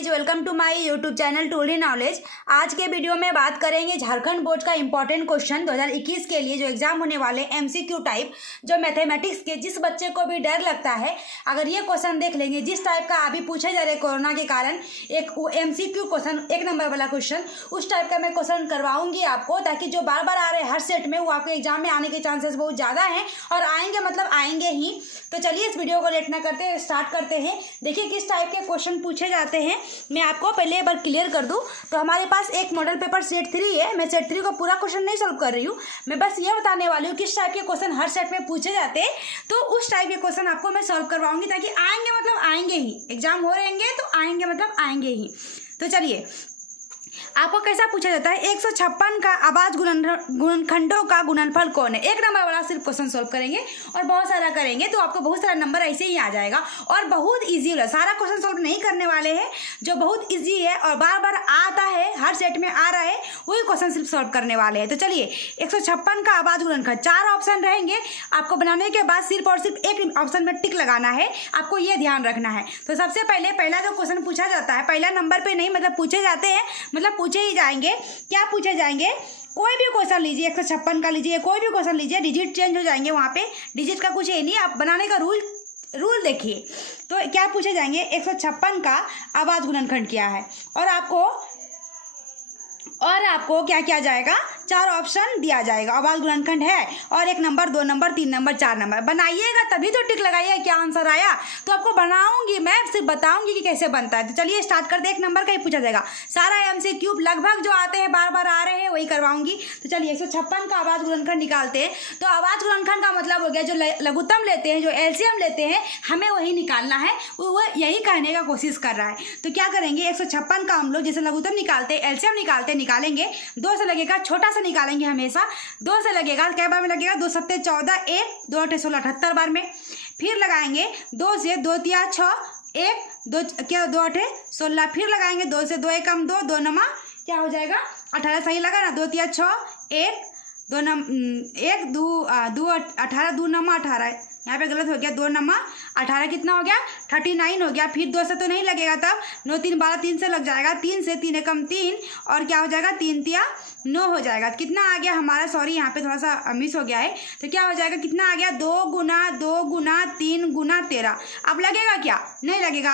Welcome to my YouTube channel टूली knowledge. आज के वीडियो में बात करेंगे झारखंड बोर्ड का इंपॉर्टेंट क्वेश्चन 2021 के लिए जो एग्जाम होने वाले एमसीक्यू टाइप, जो मैथमेटिक्स के जिस बच्चे को भी डर लगता है, अगर ये क्वेश्चन देख लेंगे जिस टाइप का अभी पूछे जा रहे कोरोना के कारण, एक एमसीक्यू क्वेश्चन, एक नंबर वाला क्वेश्चन, उस टाइप का मैं क्वेश्चन करवाऊंगी आपको, ताकि जो बार बार आ रहे हैं हर सेट में वो आपके एग्जाम में आने के चांसेस बहुत ज़्यादा हैं और आएंगे, मतलब आएंगे ही। तो चलिए इस वीडियो को लेट ना करते हैं, स्टार्ट करते हैं। देखिए किस टाइप के क्वेश्चन पूछे जाते हैं, मैं आपको पहले एक बार क्लियर कर दूं। तो हमारे पास एक मॉडल पेपर सेट 3 है। मैं सेट 3 को पूरा क्वेश्चन नहीं सॉल्व कर रही हूँ, मैं बस ये बताने वाली हूँ किस टाइप के क्वेश्चन हर सेट में पूछे जाते हैं। तो उस टाइप के क्वेश्चन आपको मैं सॉल्व करवाऊंगी, ताकि आएंगे मतलब आएंगे ही, एग्जाम हो रहेंगे तो आएंगे मतलब आएंगे ही। तो चलिए, आपको कैसा पूछा जाता है, 156 का आवाज गुणनखंडों का गुणनफल कौन है। एक नंबर वाला सिर्फ क्वेश्चन सॉल्व करेंगे और बहुत सारा करेंगे तो आपको बहुत सारा नंबर ऐसे ही आ जाएगा। और बहुत इजी है, सारा क्वेश्चन सॉल्व नहीं करने वाले हैं, जो बहुत इजी है और बार बार आता है, हर सेट में आ रहा है, वही क्वेश्चन सिर्फ सॉल्व करने वाले हैं। तो चलिए, 156 का आवाज गुणनखंड, 4 ऑप्शन रहेंगे। आपको बनाने के बाद सिर्फ और सिर्फ एक ऑप्शन में टिक लगाना है, आपको ये ध्यान रखना है। तो सबसे पहले पहला जो क्वेश्चन पूछा जाता है, पहला नंबर पे नहीं, मतलब पूछे जाते हैं, मतलब पूछे ही जाएंगे। क्या पूछे जाएंगे, कोई भी क्वेश्चन लीजिए, 156 का लीजिए, कोई भी क्वेश्चन लीजिए, डिजिट चेंज हो जाएंगे वहां पे, डिजिट का कुछ ये नहीं, आप बनाने का रूल देखिए। तो क्या पूछे जाएंगे, 156 का आवाज गुणनखंड क्या है, और आपको क्या किया जाएगा, 4 ऑप्शन दिया जाएगा। आवाज गुणनखंड है और 1 नंबर, 2 नंबर, 3 नंबर, 4 नंबर। बनाइएगा तभी तो टिक लगाइए क्या आंसर आया। तो आपको बनाऊंगी, मैं सिर्फ बताऊंगी कि कैसे बनता है। तो चलिए स्टार्ट करते हैं। 1 नंबर का ही पूछा जाएगा, सारा एमसीक्यू लगभग जो आते हैं, बार बार आ रहे हैं, वही करवाऊंगी। तो चलिए 156 का आवाज गुणनखंड निकालते हैं। तो आवाज गुणनखंड का मतलब हो गया, जो लघुत्तम लेते हैं, जो एलसीएम लेते हैं, हमें वही निकालना है। वो यही कहने का कोशिश कर रहा है। तो क्या करेंगे, 156 का हम लोग जैसे लघुत्तम निकालते, एलसीएम निकालेंगे, 2 से लगेगा, छोटा सा निकालेंगे हमेशा, 2 से लगेगा, कै बार में लगेगा, 2 सत्ते 14, 1 2 8 16, 78 बार में। फिर लगाएंगे 2 से 2 तिया 6, 1 2 क्या 2 8 16, फिर लगाएंगे 2 से 2 एकम 2, 2 नमा क्या हो जाएगा 18, सही लगा ना, 2 तिया 6, 1 2 नम 1 2 18, 2 नमा 18, यहाँ पे गलत हो गया, 2 नमा 18 कितना हो गया, 39 हो गया। फिर 2 से तो नहीं लगेगा, तब 9 3 12, 3 से लग जाएगा, 3 से 3 एकम 3, और क्या हो जाएगा 3 तिया 9 हो जाएगा। कितना आ गया हमारा, सॉरी यहाँ पे थोड़ा सा मिस हो गया है। तो क्या हो जाएगा, कितना आ गया, 2 गुना 3 गुना 13। अब लगेगा क्या, नहीं लगेगा।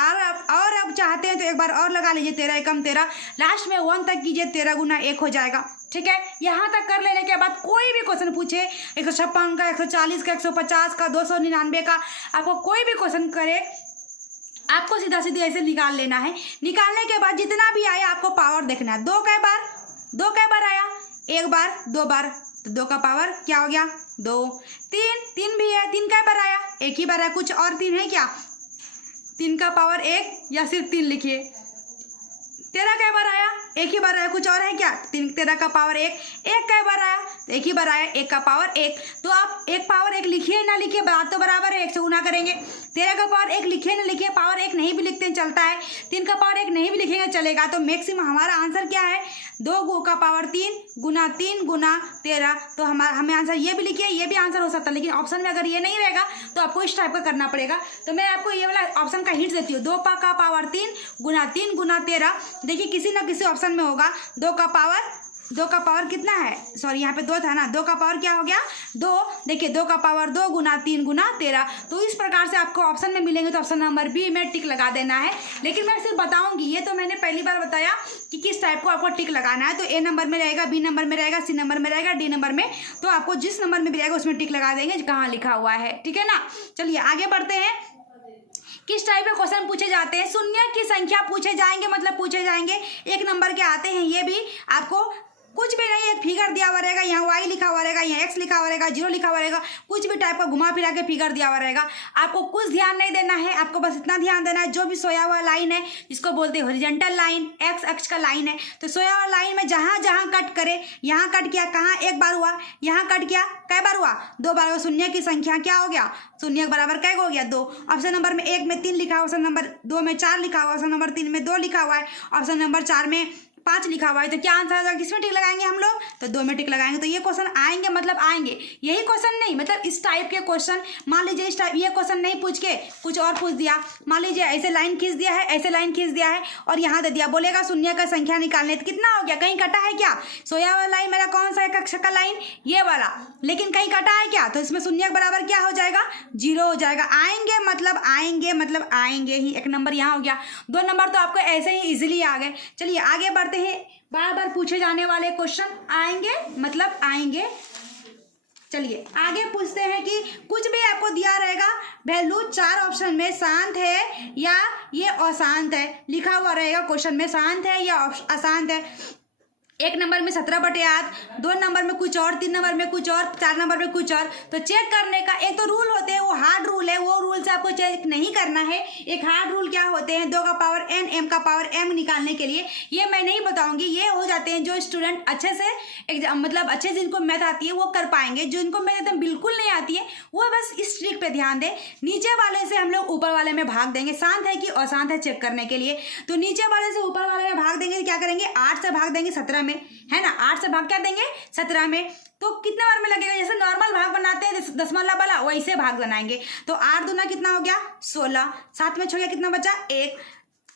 और अब चाहते हैं तो एक बार और लगा लीजिए, 13 एकम 13, लास्ट में 1 तक कीजिए, 13 गुना 1 हो जाएगा। ठीक है, यहाँ तक कर लेने के बाद कोई भी क्वेश्चन पूछे, 156 का, 140 का, 150 का, 299 का, आपको कोई भी क्वेश्चन करे, आपको सीधा सीधा ऐसे निकाल लेना है। निकालने के बाद जितना भी आया आपको पावर देखना है। 2 कै बार आया, 1 बार, 2 बार, तो 2 का पावर क्या हो गया 2। 3 भी है, 3 कै बार आया, 1 ही बार है, कुछ और 3 है क्या, 3 का पावर 1 या सिर्फ 3 लिखिए। 13 कै बार आया, 1 ही बार आया, कुछ और है क्या, 13 का पावर 1 कै बार आया, 1 ही बार आया, 1 का पावर 1। तो आप 1 पावर 1 लिखिए ना लिखिए, बात तो बराबर है, 1 से गुना करेंगे। 13 का पावर 1 लिखिए ना लिखिए, पावर 1 नहीं भी लिखते हैं चलता है, 3 का पावर 1 नहीं भी लिखेंगे चलेगा। तो मैक्सिमम हमारा आंसर क्या है, 2 का पावर 3 गुना 3 गुना 13। तो हमें आंसर ये भी लिखिए, ये भी आंसर हो सकता है, लेकिन ऑप्शन में अगर ये नहीं रहेगा तो आपको इस टाइप का करना पड़ेगा। तो मैं आपको ये वाला ऑप्शन का हिंट देती हूँ, 2 का पावर 3 गुना 13। देखिए किसी ना किसी ऑप्शन में होगा। 2 का पावर कितना है, सॉरी यहाँ पे 2 था ना, 2 का पावर क्या हो गया 2। देखिए 2 का पावर 2 गुना 3 गुना 13। तो इस प्रकार से आपको ऑप्शन में मिलेंगे, तो ऑप्शन नंबर बी में टिक लगा देना है। लेकिन मैं सिर्फ बताऊंगी, ये तो मैंने पहली बार बताया कि किस टाइप को आपको टिक लगाना है। तो ए नंबर में रहेगा, बी नंबर में रहेगा, सी नंबर में रहेगा, डी नंबर में। तो आपको जिस नंबर में भी रहेगा उसमें टिक लगा देंगे कहाँ लिखा हुआ है। ठीक है ना, चलिए आगे बढ़ते हैं। किस टाइप के क्वेश्चन पूछे जाते हैं, शून्य की संख्या पूछे जाएंगे, मतलब पूछे जाएंगे, 1 नंबर के आते हैं। ये भी आपको कुछ भी नहीं, एक फिगर दिया हुआ रहेगा, यहाँ y लिखा हुआ रहेगा, यहाँ x लिखा हुआ रहेगा, 0 लिखा हुआ रहेगा, कुछ भी टाइप का घुमा फिरा के फिगर दिया हुआ रहेगा। आपको कुछ ध्यान नहीं देना है, आपको बस इतना ध्यान देना है, जो भी सोया हुआ लाइन है, जिसको बोलते हैं हॉरिजॉन्टल लाइन, एक्स अक्ष का लाइन है, तो सोया हुआ लाइन में जहाँ जहाँ कट करे, यहाँ कट किया, कहाँ 1 बार हुआ, यहाँ कट किया, कै बार हुआ 2 बार। शून्य की संख्या क्या हो गया, शून्य के बराबर कै हो गया 2। ऑप्शन नंबर में 1 में 3 लिखा हुआ, ऑप्शन नंबर 2 में 4 लिखा हुआ, ऑप्शन नंबर 3 में 2 लिखा हुआ है, ऑप्शन नंबर 4 में 5 लिखा हुआ है, तो क्या आंसर आ जाएगा? किसमें टिक लगाएंगे हम लोग? तो 2 में टिक लगाएंगे। तो ये क्वेश्चन आएंगे मतलब आएंगे, यही क्वेश्चन नहीं, मतलब इस टाइप के क्वेश्चन। मान लीजिए इस टाइप ये क्वेश्चन नहीं पूछ के कुछ और पूछ दिया, मान लीजिए ऐसे लाइन खींच दिया है, ऐसे लाइन खींच दिया है और यहाँ दे दिया, बोलेगा शून्य का संख्या निकालने, तो कितना हो गया? कहीं कटा है क्या? सोया वाला लाइन मेरा कौन सा है कक्षा का लाइन? ये वाला, लेकिन कहीं कटा है क्या? तो इसमें शून्य के बराबर क्या हो जाएगा? 0 हो जाएगा। आएंगे मतलब आएंगे ही। 1 नंबर यहाँ हो गया। 2 नंबर तो आपको ऐसे ही इजीली आ गए। चलिए आगे बढ़ते हैं। बार बार पूछे जाने वाले क्वेश्चन आएंगे मतलब आएंगे। चलिए आगे पूछते हैं कि कुछ भी आपको दिया रहेगा वैल्यू 4 ऑप्शन में शांत है या ये अशांत है, लिखा हुआ रहेगा क्वेश्चन में शांत है या अशांत है। 1 नंबर में 17/8, 2 नंबर में कुछ और, 3 नंबर में कुछ और, 4 नंबर में कुछ और। तो चेक करने का एक तो रूल होते हैं, वो हार्ड रूल है, वो रूल से आपको चेक नहीं करना है। एक हार्ड रूल क्या होते हैं? 2 का पावर n, m का पावर m निकालने के लिए, ये मैं नहीं बताऊंगी। ये हो जाते हैं जो स्टूडेंट अच्छे से एग्जाम मतलब अच्छे से जिनको मैथ आती है वो कर पाएंगे। जो इनको मैथ एकदम बिल्कुल नहीं आती है वो बस इस ट्रिक पे ध्यान दें। नीचे वाले से हम लोग ऊपर वाले में भाग देंगे, शांत है कि अशांत है चेक करने के लिए। तो नीचे वाले से ऊपर वाले में भाग देंगे, क्या करेंगे? 8 से भाग देंगे 17 में, है ना। 8 से भाग क्या देंगे? 17 में। तो कितने बार में लगेगा? जैसे नॉर्मल भाग बनाते हैं दशमलव वाला, वैसे भाग बनाएंगे। तो 8 दूना कितना हो गया? 16। 7 में 6 गया, कितना बचा? 1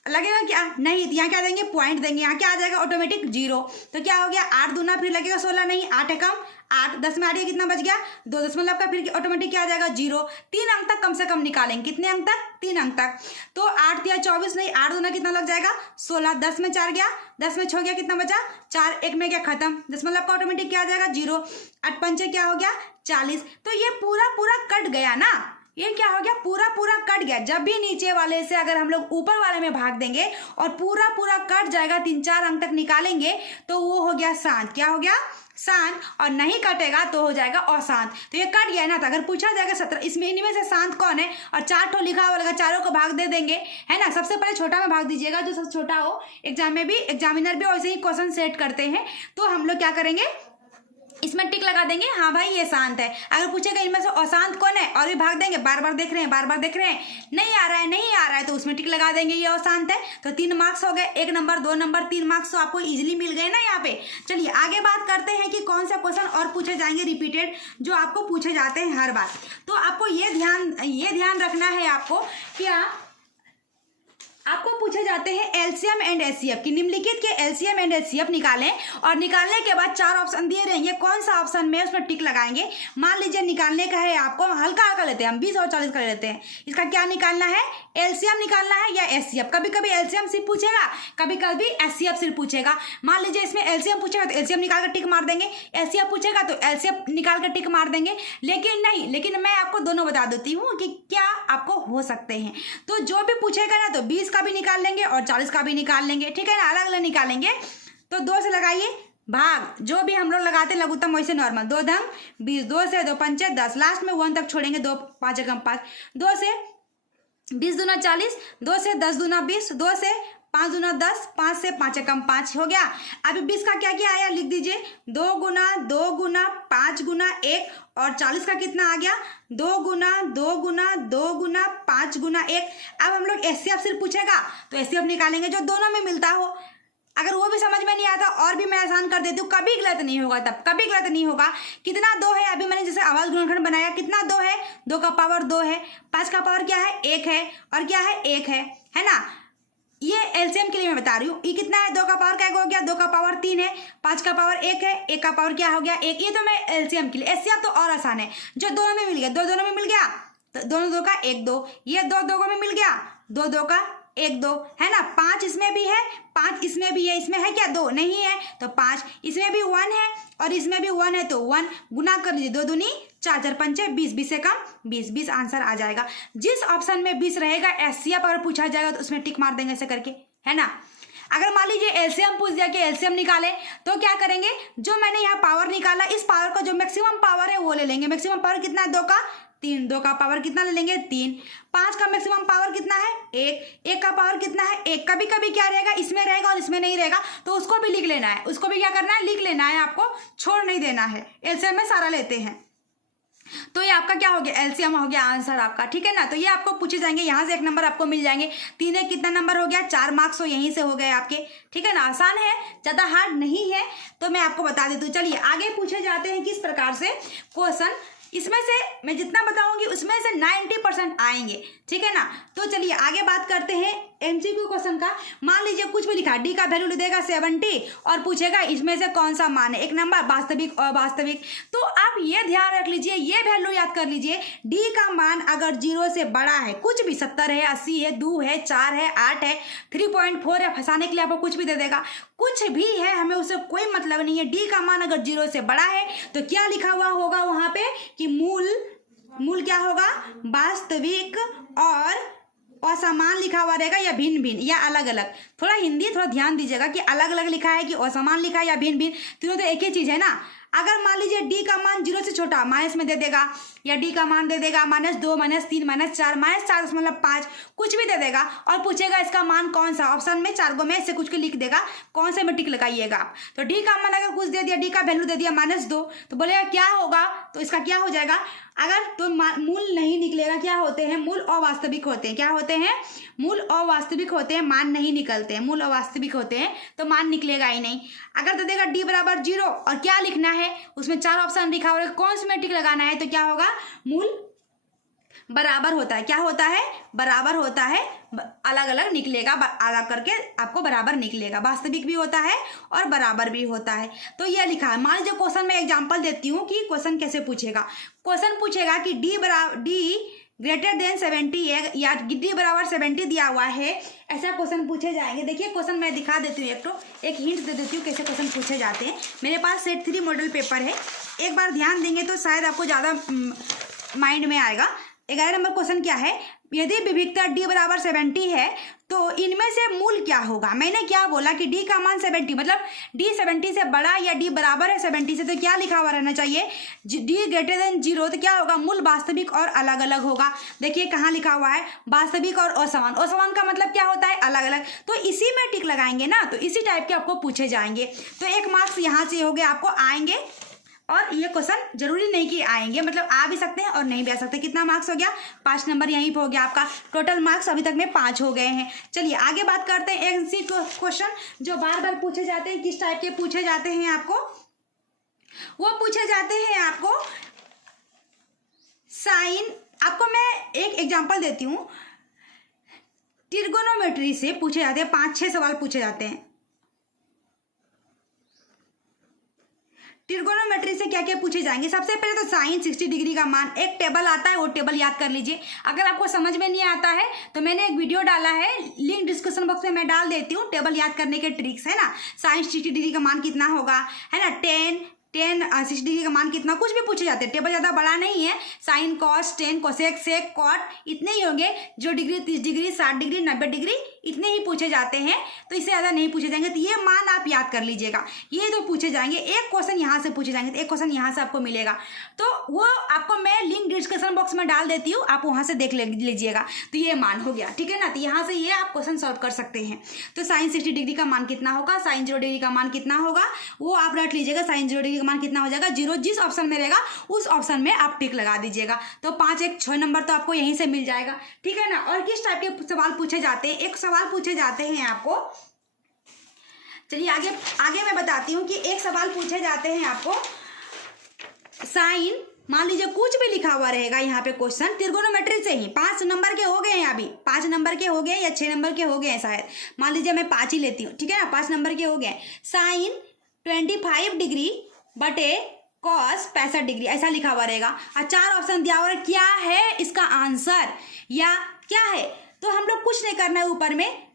लगेगा क्या? नहीं, यहाँ क्या देंगे? पॉइंट देंगे। यहाँ क्या आ जाएगा? ऑटोमेटिक 0। तो क्या हो गया? 8 दूना फिर लगेगा 16, नहीं 8 है कम, 8 10 में 8 कितना बच गया? 2 दशमलव का फिर ऑटोमेटिक क्या आ जाएगा? 0। 3 अंक तक कम से कम निकालेंगे। कितने अंक तक? 3 अंक तक। तो 8 या 24, नहीं 8 दूना कितना लग जाएगा? 16। 10 में 4 गया, 10 में 6 गया, कितना बचा? 4। 1 में गया खत्म, दशमलव का ऑटोमेटिक क्या आ जाएगा? 0। 8 पंचे क्या हो गया? 40। तो ये पूरा कट गया ना, ये क्या हो गया? पूरा कट गया। जब भी नीचे वाले से अगर हम लोग ऊपर वाले में भाग देंगे और पूरा कट जाएगा, 3-4 अंक तक निकालेंगे, तो वो हो गया शांत। क्या हो गया? शांत। और नहीं कटेगा तो हो जाएगा अशांत। तो ये कट गया ना। तो अगर पूछा जाएगा 17 इसमें इनमें से शांत कौन है और 4 ठो लिखा हुआ लगा, चारों को भाग दे देंगे, है ना। सबसे पहले छोटा में भाग दीजिएगा, जो सबसे छोटा हो। एग्जाम में भी एग्जामिनर भी वैसे ही क्वेश्चन सेट करते हैं। तो हम लोग क्या करेंगे? इसमें टिक लगा देंगे, हाँ भाई ये शांत है। अगर पूछेगा इनमें से अशांत कौन है, और भी भाग देंगे, बार बार देख रहे हैं, नहीं आ रहा है तो उसमें टिक लगा देंगे, ये अशांत है। तो 3 मार्क्स हो गए। 1 नंबर, 2 नंबर, 3 मार्क्स तो आपको इजीली मिल गए ना यहाँ पे। चलिए आगे बात करते हैं कि कौन सा क्वेश्चन और पूछे जाएंगे रिपीटेड, जो आपको पूछे जाते हैं हर बार। तो आपको ये ध्यान रखना है आपको, क्या आपको पूछे जाते हैं एलसीएम एंड एचसीएफ की। निम्नलिखित के एलसीएम एंड एचसीएफ निकालें और निकालने के बाद 4 ऑप्शन दिए रहेंगे, कौन सा ऑप्शन में उसमें टिक लगाएंगे। मान लीजिए निकालने का है आपको, हल्का लेते हैं हम, 20 और 40 कर लेते हैं। इसका क्या निकालना है? एलसीएम निकालना है या एचसीएफ। कभी कभी एलसीएम सिर्फ पूछेगा, कभी कभी एचसीएफ सिर्फ पूछेगा। मान लीजिए इसमें एलसीएम पूछेगा तो एलसीएम निकाल कर टिक मार देंगे, एचसीएफ पूछेगा तो एचसीएफ निकाल कर टिक मार देंगे। लेकिन मैं आपको दोनों बता देती हूँ कि क्या आपको हो सकते हैं। तो जो भी पूछेगा ना, तो 20 का भी निकाल लेंगे और 40 का भी निकाल लेंगे, ठीक है ना, अलग अलग निकालेंगे। तो 2 से लगाइए भाग, जो भी हम लोग लगाते हैं लघुत्तम वैसे नॉर्मल। 2 ढंग 20, 2 से 2 पंचे 10, लास्ट में 1 तक छोड़ेंगे, 2 5 कम 5, 2 से 20 दूना 40, 2 से 10 दूना 20, 2 से 5 दूना 10, 5 से 5 कम 5 हो गया। अभी 20 का क्या क्या आया लिख दीजिए, 2 गुना 2 गुना 5 गुना 1, और 40 का कितना आ गया? 2 गुना 2 गुना 2 गुना 5 गुना 1। अब हम लोग एचसीएफ सिर्फ पूछेगा तो एचसीएफ निकालेंगे जो दोनों में मिलता हो। अगर वो भी समझ में नहीं आता और भी मैं आसान कर देती हूँ, कभी गलत नहीं होगा, तब कभी गलत नहीं होगा। कितना 2 है? अभी मैंने जैसे आवाज गुणनखंड बनाया, कितना 2 है? 2 का पावर 2 है, 5 का पावर क्या है? 1 है, और क्या है? 1 है ना। ये एलसीएम के लिए मैं बता रही हूँ। ये कितना है? 2 का पावर क्या हो गया? 2 का पावर 3 है, 5 का पावर 1 है, 1 का पावर क्या हो गया? 1। ये तो मैं एलसीएम के लिए। एचसीएफ तो और आसान है, जो दोनों में मिल गया, दोनों में मिल गया, तो दोनों 2 का 1 2, ये 2 2 में मिल गया, 2 2 का 1 2, है ना। 5 इसमें भी है, 5 इसमें भी है, इसमें है क्या? 2 नहीं है, तो 5 इसमें भी 1 है और इसमें भी 1 है, तो 1 गुना कर लीजिए, 2 दूनी 4 4 पंचे 20, 20 से कम 20, 20 आंसर आ जाएगा। जिस ऑप्शन में 20 रहेगा एचसीएफ अगर पूछा जाएगा तो उसमें टिक मार देंगे ऐसे करके, है ना। अगर मान लीजिए एलसीएम पूछ दिया कि एलसीएम निकाले, तो क्या करेंगे? जो मैंने यहाँ पावर निकाला, इस पावर का जो मैक्सिमम पावर है वो ले लेंगे। मैक्सिमम पावर कितना है? 2 का 3, 2 का पावर कितना ले लेंगे? 3। 5 का मैक्सिमम पावर कितना है? 1। 1 का पावर कितना है? 1। कभी कभी क्या रहेगा? इसमें रहेगा और इसमें नहीं रहेगा, तो उसको भी लिख लेना है, उसको भी क्या करना है? लिख लेना है, आपको छोड़ नहीं देना है। एलसीएम में सारा लेते हैं, तो ये आपका क्या हो गया, एलसीएम हो गया आंसर आपका, ठीक है ना। तो ये आपको पूछे जाएंगे, यहाँ से एक नंबर आपको मिल जाएंगे। 3 है कितना नंबर हो गया, 4 मार्क्स तो यहीं से हो गए आपके, ठीक है ना। आसान है, ज़्यादा हार्ड नहीं है, तो मैं आपको बता देती हूँ। चलिए आगे पूछे जाते हैं किस प्रकार से क्वेश्चन। इसमें से मैं जितना बताऊंगी उसमें से 90% आएंगे, ठीक है ना। तो चलिए आगे बात करते हैं एमसीक्यू क्वेश्चन का। मान लीजिए कुछ भी लिखा, डी का वैल्यू लिख देगा 70 और पूछेगा इसमें से कौन सा मान है, एक नंबर वास्तविक अवास्तविक। तो आप ये ध्यान रख लीजिए, ये वैल्यू याद कर लीजिए, डी का मान अगर 0 से बड़ा है, कुछ भी 70 है, 80 है, 2 है, 4 है, 8 है, 3.4 है, फंसाने के लिए आपको कुछ भी दे देगा, कुछ भी है, हमें उससे कोई मतलब नहीं है। डी का मान अगर 0 से बड़ा है तो क्या लिखा हुआ होगा वहां पे कि मूल क्या होगा, वास्तविक और असमान लिखा हुआ रहेगा, या भिन्न भिन्न या अलग अलग। थोड़ा हिंदी थोड़ा ध्यान दीजिएगा कि अलग अलग लिखा है कि असमान लिखा है या भिन्न भिन्न, तीनों तो एक ही चीज है ना। अगर मान लीजिए डी का मान 0 से छोटा माइनस में दे देगा, या डी का मान दे देगा -2 -3 -4 -4.5 कुछ भी दे देगा और पूछेगा इसका मान कौन सा, ऑप्शन में 4 गो में से कुछ के लिख देगा, कौन से में टिक लगाइएगा आप। तो डी का मान अगर कुछ दे दिया, डी का वैल्यू दे दिया -2, तो बोलेगा क्या होगा, तो इसका क्या हो जाएगा, अगर तो मूल नहीं निकलेगा, क्या होते हैं, मूल अवास्तविक होते हैं। क्या होते हैं, मूल अवास्तविक होते हैं, मान नहीं निकलते हैं, मूल अवास्तविक होते हैं तो मान निकलेगा ही नहीं। अगर तो देगा डी बराबर 0 और क्या लिखना है, उसमें 4 ऑप्शन लिखा हुआ है, कौन से में टिक लगाना है, तो क्या होगा, मूल बराबर होता है, क्या होता है, बराबर होता है, अलग अलग निकलेगा, अलग करके आपको बराबर निकलेगा, वास्तविक भी होता है और बराबर भी होता है। तो ये लिखा है। मान लीजिए क्वेश्चन में एग्जांपल देती हूँ कि क्वेश्चन कैसे पूछेगा। क्वेश्चन पूछेगा कि डी ग्रेटर देन 70 है या डी बराबर 70 दिया हुआ है, ऐसा क्वेश्चन पूछे जाएंगे। देखिए क्वेश्चन मैं दिखा देती हूँ, एक हिंट दे देती हूँ कैसे क्वेश्चन पूछे जाते हैं। मेरे पास सेट 3 मॉडल पेपर है, एक बार ध्यान देंगे तो शायद आपको ज़्यादा माइंड में आएगा। 11 नंबर क्वेश्चन क्या है, यदि विविधता डी बराबर 70 है तो इनमें से मूल क्या होगा। मैंने क्या बोला कि डी का मान 70, मतलब डी 70 से बड़ा या डी बराबर है 70 से, तो क्या लिखा हुआ रहना चाहिए, डी ग्रेटर देन 0, तो क्या होगा, मूल वास्तविक और अलग अलग होगा। देखिए कहाँ लिखा हुआ है, वास्तविक और असमान। असमान का मतलब क्या होता है, अलग अलग, तो इसी में टिक लगाएंगे ना, तो इसी टाइप के आपको पूछे जाएंगे। तो 1 मार्क्स यहाँ से हो गया, आपको आएंगे। और ये क्वेश्चन जरूरी नहीं कि आएंगे, मतलब आ भी सकते हैं और नहीं भी आ सकते। कितना मार्क्स हो गया, 5 नंबर यहीं पे हो गया आपका। टोटल मार्क्स अभी तक में 5 हो गए हैं। चलिए आगे बात करते हैं एमसीक्यू क्वेश्चन जो बार बार पूछे जाते हैं। किस टाइप के पूछे जाते हैं आपको, वो पूछे जाते हैं आपको साइन। आपको मैं एक एग्जाम्पल देती हूँ, ट्रिगोनोमेट्री से पूछे जाते हैं, 5-6 सवाल पूछे जाते हैं। ट्रिगोनोमेट्री से क्या क्या पूछे जाएंगे, सबसे पहले तो साइन 60 डिग्री का मान, एक टेबल आता है, वो टेबल याद कर लीजिए। अगर आपको समझ में नहीं आता है तो मैंने एक वीडियो डाला है, लिंक डिस्क्रिप्शन बॉक्स में मैं डाल देती हूँ, टेबल याद करने के ट्रिक्स है ना। साइन 60 डिग्री का मान कितना होगा, है ना, 10 60 डिग्री का मान कितना, कुछ भी पूछे जाते हैं। टेबल ज़्यादा बड़ा नहीं है, sine cos 10 cosec sec cot इतने ही होंगे। 0 डिग्री 30 डिग्री 60 डिग्री 90 डिग्री इतने ही पूछे जाते हैं, तो इससे ज़्यादा नहीं पूछे जाएंगे। तो ये मान आप याद कर लीजिएगा, ये तो पूछे जाएंगे। एक क्वेश्चन यहाँ से पूछे जाएंगे, तो एक क्वेश्चन यहाँ से आपको मिलेगा, तो वो आपको मैं लिंक डिस्क्रिप्शन बॉक्स में डाल देती हूँ, आप वहाँ से देख लीजिएगा। तो ये मान हो गया, ठीक है ना। तो यहाँ से ये आप क्वेश्चन सॉल्व कर सकते हैं। तो साइन 60 डिग्री का मान कितना होगा, साइन 0 डिग्री का मान कितना होगा, वो आप रट लीजिएगा। साइन 0 डिग्री का मान कितना हो जाएगा, 0 जिस ऑप्शन में रहेगा उस ऑप्शन में आप टिक लगा दीजिएगा। तो 5 1 6 नंबर तो आपको यहीं से मिल जाएगा, ठीक है ना। और किस टाइप के सवाल पूछे जाते हैं, एक सवाल पूछे जाते हैं आपको। चलिए आगे मैं बताती हूँ कि एक सवाल पूछे जाते हैं आपको साइन, मान लीजिए कुछ भी लिखा हुआ रहेगा यहाँ पे क्वेश्चन, ट्रिगोनोमेट्री से ही 5 नंबर के हो गए हैं, अभी 5 नंबर के हो गए या 6 नंबर के हो गए हैं शायद, मान लीजिए मैं 5 ही लेती हूँ, ठीक है ना, 5 नंबर के हो गए। साइन 25 डिग्री बटे कॉस 65 डिग्री ऐसा लिखा हुआ रहेगा और 4 ऑप्शन दिया हुआ है, क्या है इसका आंसर या क्या है। तो हम लोग कुछ नहीं करना है, ऊपर में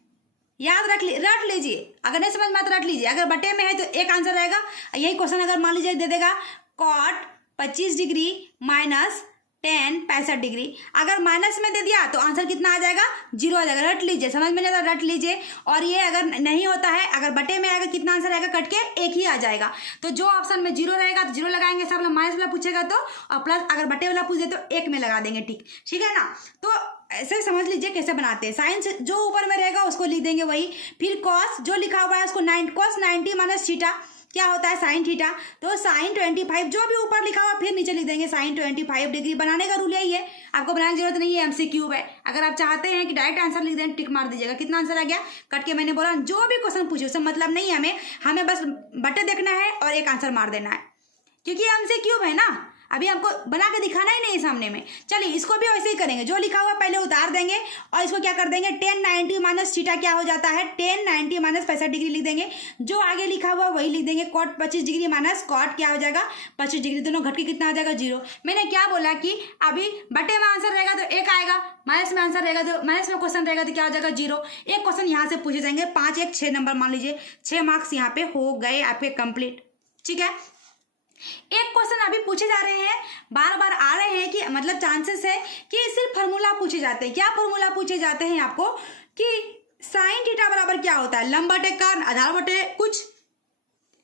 याद रट लीजिए, अगर नहीं समझ में आता रट लीजिए। अगर बटे में है तो एक आंसर रहेगा, यही क्वेश्चन अगर मान लीजिए दे देगा कॉट 25 डिग्री माइनस 10 65 डिग्री, अगर माइनस में दे दिया तो आंसर कितना आ जाएगा, 0 आ जाएगा। रट लीजिए, समझ में नहीं आता रट लीजिए। और ये अगर नहीं होता है, अगर बटे में आएगा कितना आंसर आएगा, कट के एक ही आ जाएगा। तो जो ऑप्शन में 0 रहेगा तो 0 लगाएंगे, सब माइनस वाला पूछेगा तो, और प्लस अगर बटे वाला पूछे तो 1 में लगा देंगे, ठीक है ना। तो ऐसे समझ लीजिए कैसे बनाते हैं। साइंस जो ऊपर में रहेगा उसको लिख देंगे वही, फिर कॉस जो लिखा हुआ है उसको cos 90 माइनस थीटा, क्या होता है साइन थीटा, तो साइन 25 जो भी ऊपर लिखा हुआ फिर नीचे लिख देंगे साइन 25 डिग्री। बनाने का रूल यही है, आपको बनाने की जरूरत नहीं है, एमसीक्यू है। अगर आप चाहते हैं कि डायरेक्ट आंसर लिख दें, टिक मार दीजिएगा। कितना आंसर आ गया कट के मैंने बोला, जो भी क्वेश्चन पूछे उससे मतलब नहीं है हमें बस बटे देखना है और एक आंसर मार देना है, क्योंकि एमसीक्यू है ना, अभी हमको बना के दिखाना ही नहीं है सामने में। चलिए इसको भी वैसे ही करेंगे, जो लिखा हुआ पहले उतार देंगे और इसको क्या कर देंगे, tan 90 माइनस थीटा क्या हो जाता है, tan 90 माइनस 65 डिग्री लिख देंगे। जो आगे लिखा हुआ वही लिख देंगे, cot 25 डिग्री माइनस कॉट क्या हो जाएगा 25 डिग्री, दोनों घट के कितना आ जाएगा 0। मैंने क्या बोला कि अभी बटे में आंसर रहेगा तो 1 आएगा, माइनस में आंसर रहेगा तो माइनस में क्वेश्चन रहेगा तो क्या हो जाएगा 0। एक क्वेश्चन यहाँ से पूछे जाएंगे, 5 1 6 नंबर मान लीजिए, 6 मार्क्स यहाँ पे हो गए आपके कंप्लीट। ठीक है, एक क्वेश्चन अभी पूछे जा रहे हैं, बार बार आ रहे हैं कि मतलब चांसेस है कि सिर्फ फार्मूला पूछे जाते हैं। क्या फार्मूला पूछे जाते हैं आपको कि साइन थीटा बराबर क्या होता है, लंब बटे कर्ण, आधार बटे कुछ।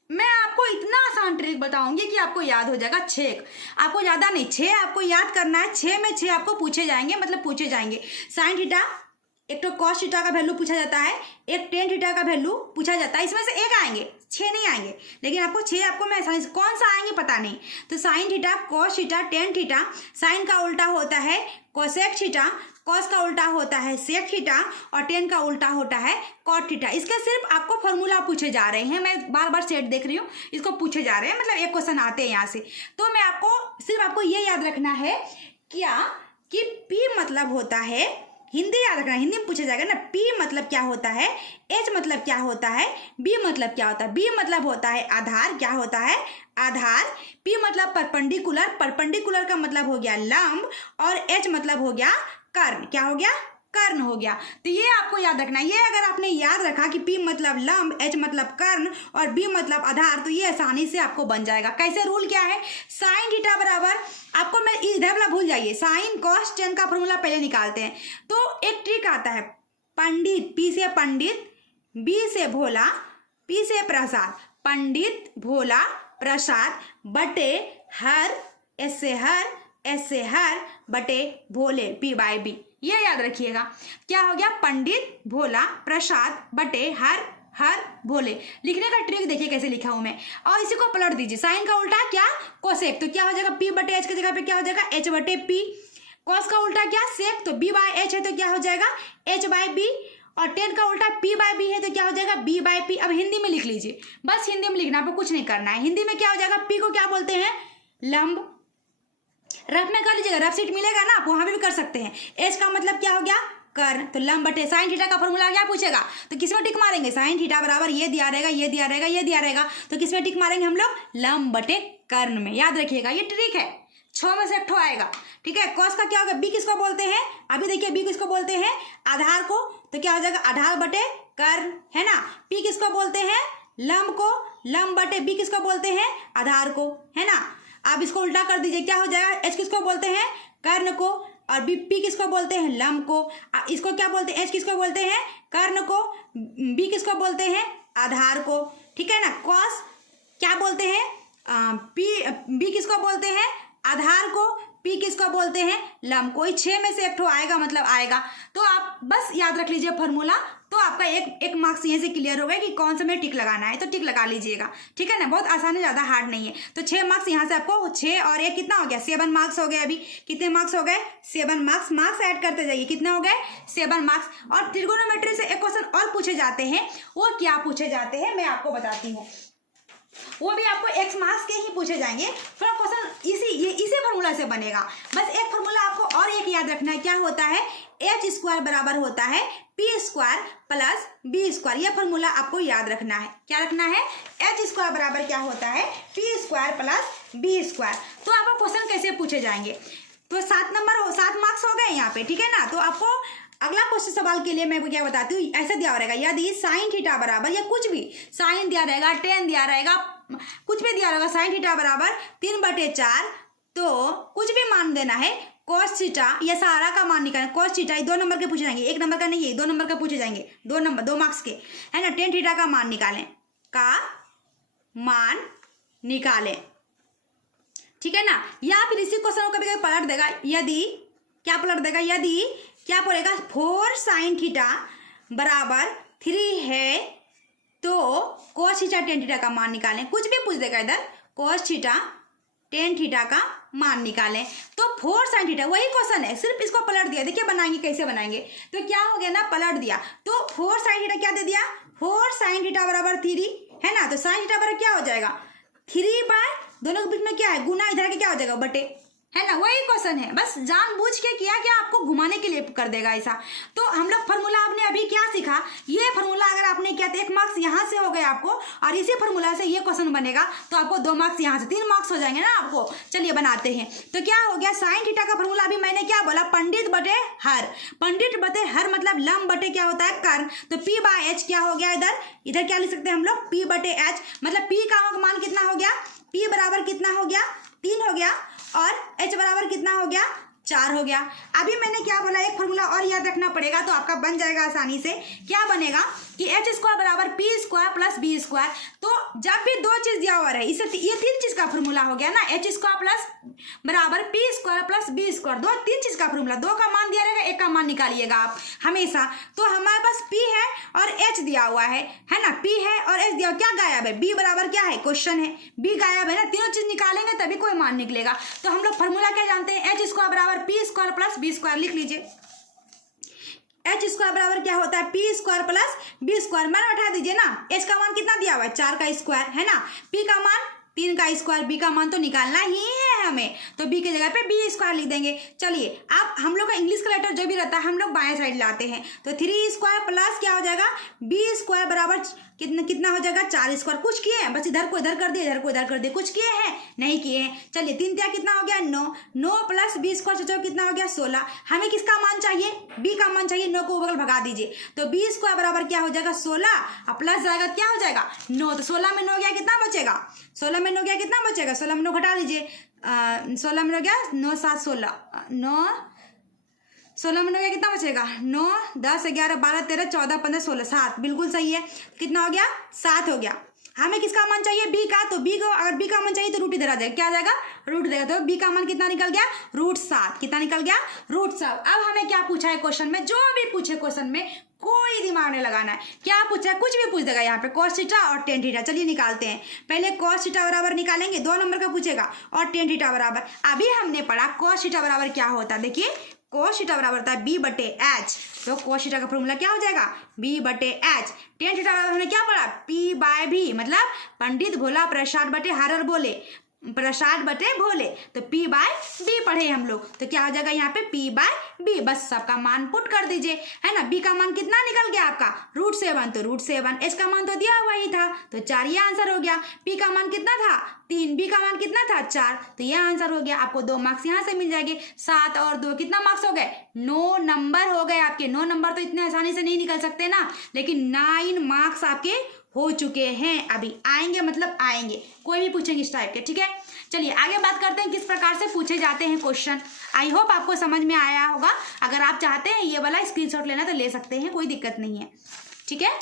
मैं आपको इतना आसान ट्रिक बताऊंगी कि आपको याद हो जाएगा। 6 आपको ज्यादा नहीं, 6 आपको याद करना है। 6 में 6 आपको पूछे जाएंगे, मतलब पूछे जाएंगे। साइन थीटा, एक तो कॉस थीटा का वैल्यू पूछा जाता है, एक टेन थीटा का वैल्यू पूछा जाता है। इसमें से एक आएंगे, 6 नहीं आएंगे, लेकिन आपको 6 आपको मैं आसानी से कौन सा आएंगे पता नहीं। तो sine theta, cos theta, tan theta, sine का उल्टा होता है कोसेक थीटा, कॉस का उल्टा होता है सेक थीटा और टेन का उल्टा होता है कॉट थीटा। इसके सिर्फ आपको फॉर्मूला पूछे जा रहे हैं, मैं बार बार सेट देख रही हूँ, इसको पूछे जा रहे हैं, मतलब एक क्वेश्चन आते हैं यहाँ से। तो मैं आपको ये याद रखना है क्या कि पी मतलब होता है, हिंदी याद रखना, हिंदी में पूछा जाएगा ना, पी मतलब क्या होता है, एच मतलब क्या होता है, बी मतलब क्या होता है। बी मतलब होता है आधार, क्या होता है आधार। पी मतलब परपेंडिकुलर, परपेंडिकुलर का मतलब हो गया लंब, और एच मतलब हो गया कर्ण, क्या हो गया कर्ण हो गया। तो ये आपको याद रखना है। ये अगर आपने याद रखा कि पी मतलब लंब, एच मतलब कर्ण और बी मतलब आधार, तो ये आसानी से आपको बन जाएगा। कैसे, रूल क्या है, साइन थीटा बराबर, आपको मैं इधर वाला भूल जाइए, साइन कॉस टेन का फॉर्मूला पहले निकालते हैं। तो एक ट्रिक आता है, पंडित, पी से पंडित, बी से भोला, पी से प्रसाद, पंडित भोला प्रसाद बटे हर, एस से हर, एस से हर बटे भोले, पी बाय बी। ये याद रखिएगा, क्या हो गया, पंडित भोला प्रसाद बटे हर भोले। लिखने का ट्रिक देखिए कैसे लिखा हूं मैं, और इसी को पलट दीजिए। साइन का उल्टा क्या, कोसेक, तो क्या हो जाएगा पी बटे एच की जगह पे क्या हो जाएगा एच बटे पी। कॉस का उल्टा क्या, सेक, तो बी बाय एच है तो क्या हो जाएगा एच बाय बी, और टेन का उल्टा पी बाय बी है तो क्या हो जाएगा बी बाय पी। अब हिंदी में लिख लीजिए, बस हिंदी में लिखना, आपको कुछ नहीं करना है। हिंदी में क्या हो जाएगा, पी को क्या बोलते हैं लंब, रफ में कर लीजिएगा, रफ सीट मिलेगा ना, आप वहां भी कर सकते हैं। एच का मतलब क्या हो गया कर्ण, तो लंब बटे साइन थीटा का फॉर्मूला क्या पूछेगा, तो किसमें टिक मारेंगे, साइन थीटा बराबर ये दिया रहेगा, ये दिया रहेगा, ये दिया रहेगा, तो किसमें टिक मारेंगे हम लोग, लंब बटे कर्ण में। याद रखिएगा, ये ट्रिक है, 6 में से 1 आएगा। ठीक है, कॉस का क्या होगा, बी किसको बोलते हैं, अभी देखिए बी किसको बोलते हैं आधार को, तो क्या हो जाएगा आधार बटे कर्ण, है ना। पी किसको बोलते हैं लंब को, लंब बटे बी किसको बोलते हैं आधार को, है ना। आप इसको उल्टा कर दीजिए, क्या हो जाएगा, एच किसको बोलते हैं कर्ण को, और बी पी किसको बोलते हैं लंब को, इसको क्या बोलते हैं एच किसको बोलते हैं कर्ण को, बी किसको बोलते हैं आधार को। ठीक है ना, कॉस क्या बोलते हैं पी, बी किसको बोलते हैं आधार को, पी किसको बोलते हैं लंब को। 6 में से 1 आएगा, मतलब आएगा। तो आप बस याद रख लीजिए फॉर्मूला, तो आपका एक मार्क्स यहीं से क्लियर हो गया कि कौन सा में टिक लगाना है, तो टिक लगा लीजिएगा। ठीक है ना, बहुत आसान है, ज़्यादा हार्ड नहीं है। तो 6 मार्क्स यहाँ से आपको, 6 और 1 कितना हो गया 7 मार्क्स हो गए। अभी कितने मार्क्स हो गए 7 मार्क्स, मार्क्स ऐड करते जाइए, कितने हो गए 7 मार्क्स। और ट्रिगोनोमेट्री से एक क्वेश्चन और पूछे जाते हैं, वो क्या पूछे जाते हैं मैं आपको बताती हूँ। वो भी आपको x मार्क्स के ही पूछे जाएंगे, थोड़ा क्वेश्चन इसी फार्मूला से बनेगा। बस एक फार्मूला आपको और एक याद रखना है, क्या होता है एच स्क्वायर बराबर होता है p square plus b square. यह फार्मूला आपको याद रखना है, क्या रखना है एच स्क्वायर बराबर क्या होता है p square plus b square. तो आपको क्वेश्चन कैसे पूछे जाएंगे, तो 7 मार्क्स हो गए यहाँ पे। ठीक है ना, तो आपको अगला क्वेश्चन सवाल के लिए मैं क्या बताती हूँ, ऐसा दिया रहेगा, यदि साइन थीटा बराबर, या कुछ भी साइन दिया रहेगा, टेन दिया रहेगा, कुछ भी दिया रहेगा, साइन थीटा बराबर 3/4, तो कुछ भी मान देना है, कॉस थीटा, ये सारा का मान निकालें, कॉस थीटा 2 नंबर के पूछे जाएंगे, 1 नंबर का नहीं है, 2 नंबर का पूछे जाएंगे, 2 मार्क्स के, है ना। टेन थीटा का मान निकालें, ठीक है ना। या फिर इसी क्वेश्चन को कभी पलट देगा, यदि क्या पलट देगा, यदि क्या पड़ेगा 4 साइन थीटा बराबर 3 है, तो कोस cos थीटा tan थीटा का मान निकालें, कुछ भी पूछ देगा इधर, cos थीटा tan थीटा का मान निकालें। तो 4 sin थीटा वही क्वेश्चन है, सिर्फ इसको पलट दिया। देखिए बनाएंगे कैसे बनाएंगे, तो क्या हो गया ना, पलट दिया। तो 4 sin थीटा क्या दे दिया, 4 sin थीटा बराबर 3 है ना। तो sin थीटा बराबर क्या हो जाएगा, 3 बाय, दोनों के बीच में क्या है गुना, इधर के क्या हो जाएगा बटे, है ना। वही क्वेश्चन है, बस जानबूझ के किया क्या, आपको घुमाने के लिए कर देगा ऐसा। तो हम लोग फार्मूला आपने अभी क्या सीखा, ये फार्मूला अगर आपने किया तो 1 मार्क्स यहाँ से हो गए आपको, और इसी फार्मूला से ये क्वेश्चन बनेगा तो आपको 2 मार्क्स यहाँ से, 3 मार्क्स हो जाएंगे ना आपको। चलिए बनाते हैं। तो क्या हो गया, साइन थीटा का फार्मूला अभी मैंने क्या बोला, पंडित बटे हर। पंडित बटे हर मतलब लंब बटे क्या होता है, कर्ण। तो P बाय H क्या हो गया, इधर क्या लिख सकते हैं हम लोग, P बटे H, मतलब P का मान कितना हो गया, P बराबर कितना हो गया, 3 हो गया, और H बराबर कितना हो गया, 4 हो गया। अभी मैंने क्या बोला, एक फॉर्मूला और याद रखना पड़ेगा तो आपका बन जाएगा आसानी से। क्या बनेगा कि h² बराबर p² प्लस b²। तो जब भी 2 चीज दिया हुआ है, इसे ये 3 चीज का फॉर्मूला हो गया ना, h² प्लस बराबर p² प्लस b², 3 चीज का फॉर्मूला। 2 का मान दिया रहेगा, 1 का मान निकालिएगा आप हमेशा। तो हमारे पास p है और h दिया हुआ है ना, p है और h दिया, क्या गायब है, b बराबर क्या है, क्वेश्चन है, b गायब है ना। तीनों चीज निकालेंगे तभी कोई मान निकलेगा। तो हम लोग फॉर्मूला क्या जानते हैं, h² बराबर p² प्लस b², लिख लीजिए। h² बराबर क्या होता है, p² प्लस b², मान उठा दीजिए ना। h का मान कितना दिया हुआ है, 4 का स्क्वायर है ना, p का मान 3 का स्क्वायर, b का मान तो निकालना ही है हमें, तो b की जगह पे b² लिख देंगे। चलिए अब हम लोग का इंग्लिश का लेटर जो भी रहता है हम लोग बाएं साइड लाते हैं। तो 3² प्लस क्या हो जाएगा, b² बराबर कितना हो जाएगा, 4²। कुछ किए हैं, बस इधर को इधर कर दिए, इधर को इधर कर दिए, कुछ किए हैं, नहीं किए हैं। चलिए 3 तिया कितना हो गया, 9 प्लस b² सोचो कितना हो गया, 16। हमें किसका मान चाहिए, b का मान चाहिए, 9 को बगल भगा दीजिए। तो b² बराबर क्या हो जाएगा, 16, और प्लस जाएगा क्या हो जाएगा, 9। तो 16 में 9 गया, कितना बचेगा, 16 में 9 गया, कितना बचेगा, 16 में 9 घटा लीजिए, 16 में 9 गया, 9 7 16, 9 16 में 9 गया, कितना बचेगा, 9 10 11 12 13 14 15 16, 7, बिल्कुल सही है। कितना हो गया, 7 हो गया। हमें किसका मान चाहिए, b का। तो b को अगर b का मान चाहिए तो रूट इधर आ जाएगा, क्या आ जाएगा, रूट देगा। तो b का मान कितना निकल गया, √7। कितना निकल गया, √7। अब हमें क्या पूछा है क्वेश्चन में, जो भी पूछे क्वेश्चन में कोई दिमाग नहीं लगाना है, क्या पूछा है, कुछ भी पूछ देगा यहाँ पे, cos थीटा और tan थीटा। चलिए निकालते हैं, पहले cos थीटा बराबर निकालेंगे, 2 नंबर का पूछेगा, और tan थीटा बराबर। अभी हमने पढ़ा cos थीटा बराबर क्या होता है, देखिए cos थीटा बराबर होता है b बटे h। तो cos थीटा का फॉर्मूला क्या हो जाएगा, b बटे h। tan थीटा बराबर हमने क्या पढ़ा, p बाय v, मतलब पंडित भोला प्रसाद बटे हर बोले, प्रसाद बटे भोले। तो p बाय b पढ़े हम लोग, तो क्या हो जाएगा यहाँ पे p बाय b। बस सबका मान पुट कर दीजिए, है ना। b का मान कितना निकल गया आपका, √7, तो √7। h का मान तो दिया हुआ ही था, तो 4 ये आंसर हो गया। p का मान कितना था, 3, b का मान कितना था, 4, तो ये आंसर हो गया। आपको 2 मार्क्स यहाँ से मिल जाएंगे। 7 और 2 कितना मार्क्स हो गए, 9 नंबर हो गए आपके। 9 नंबर तो इतने आसानी से नहीं निकल सकते ना, लेकिन 9 मार्क्स आपके हो चुके हैं। अभी आएंगे, मतलब आएंगे, कोई भी पूछेंगे इस टाइप के, ठीक है। चलिए आगे बात करते हैं किस प्रकार से पूछे जाते हैं क्वेश्चन। आई होप आपको समझ में आया होगा। अगर आप चाहते हैं ये वाला स्क्रीनशॉट लेना तो ले सकते हैं, कोई दिक्कत नहीं है, ठीक है।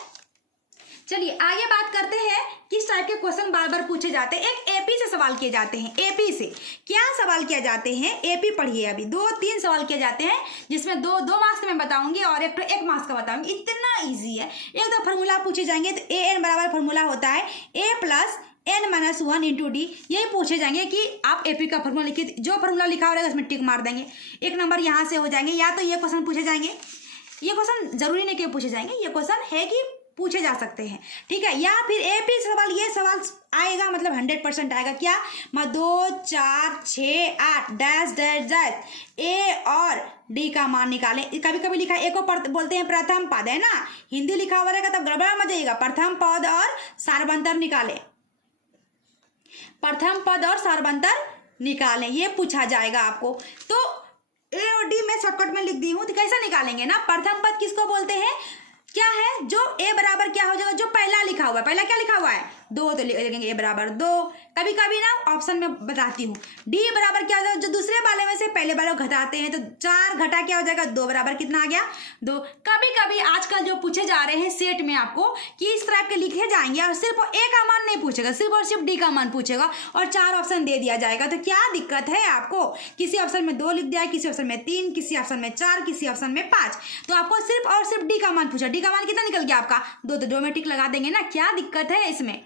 चलिए आगे बात करते हैं किस टाइप के क्वेश्चन बार बार पूछे जाते हैं। एक एपी से सवाल किए जाते हैं। एपी से क्या सवाल किया जाते हैं, एपी पढ़िए। अभी 2-3 सवाल किए जाते हैं, जिसमें 2 मार्क्स में बताऊंगी और एक मार्क्स का बताऊंगी। इतना इजी है। एक तो फॉर्मूला पूछे जाएंगे, तो ए एन बराबर फॉर्मूला होता है a plus n-1 into D. यही पूछे जाएंगे कि आप एपी का फॉर्मूला लिखिए, जो फॉर्मूला लिखा हो रहेगा उसमें टिक मार देंगे, 1 नंबर यहाँ से हो जाएंगे। या तो ये क्वेश्चन पूछे जाएंगे, ये क्वेश्चन जरूरी नहीं कि पूछे जाएंगे, ये क्वेश्चन है कि पूछे जा सकते हैं, ठीक है। या फिर एपी सवाल, ये सवाल आएगा मतलब 100% आएगा। क्या, 2 4 6 8 डैश डैश डैश ए और डी का मान निकालें। कभी कभी लिखा ए को बोलते हैं प्रथम पद, है ना। हिंदी लिखा हुआ रहेगा तब गड़बड़ा मच जाएगा। प्रथम पद और सार्वंतर निकालें, प्रथम पद और सार्वंतर निकालें, ये पूछा जाएगा आपको। तो ए और डी मैं शॉर्टकट में लिख दी हूँ, तो कैसे निकालेंगे ना। प्रथम पद किसको बोलते हैं, क्या है, जो ए बराबर क्या हो जाएगा, जो पहला लिखा हुआ है। पहला क्या लिखा हुआ है, 2 तो लिखेंगे ए बराबर 2। कभी कभी ना ऑप्शन में बताती हूँ, डी बराबर क्या हो जाएगा, जो दूसरे वाले में से पहले वाले को घटाते हैं, तो 4 घटा क्या हो जाएगा 2 बराबर कितना आ गया 2। कभी कभी आजकल जो पूछे जा रहे हैं सेट में आपको कि इस तरह के लिखे जाएंगे और सिर्फ ए का मान नहीं पूछेगा, सिर्फ और सिर्फ डी का मान पूछेगा और 4 ऑप्शन दे दिया जाएगा। तो क्या दिक्कत है आपको, किसी ऑप्शन में 2 लिख दिया, किसी ऑप्शन में 3, किसी ऑप्शन में 4, किसी ऑप्शन में 5, तो आपको सिर्फ और सिर्फ डी का मान पूछा। डी का मान कितना निकल गया आपका 2, तो 2 में टिक लगा देंगे ना, क्या दिक्कत है इसमें।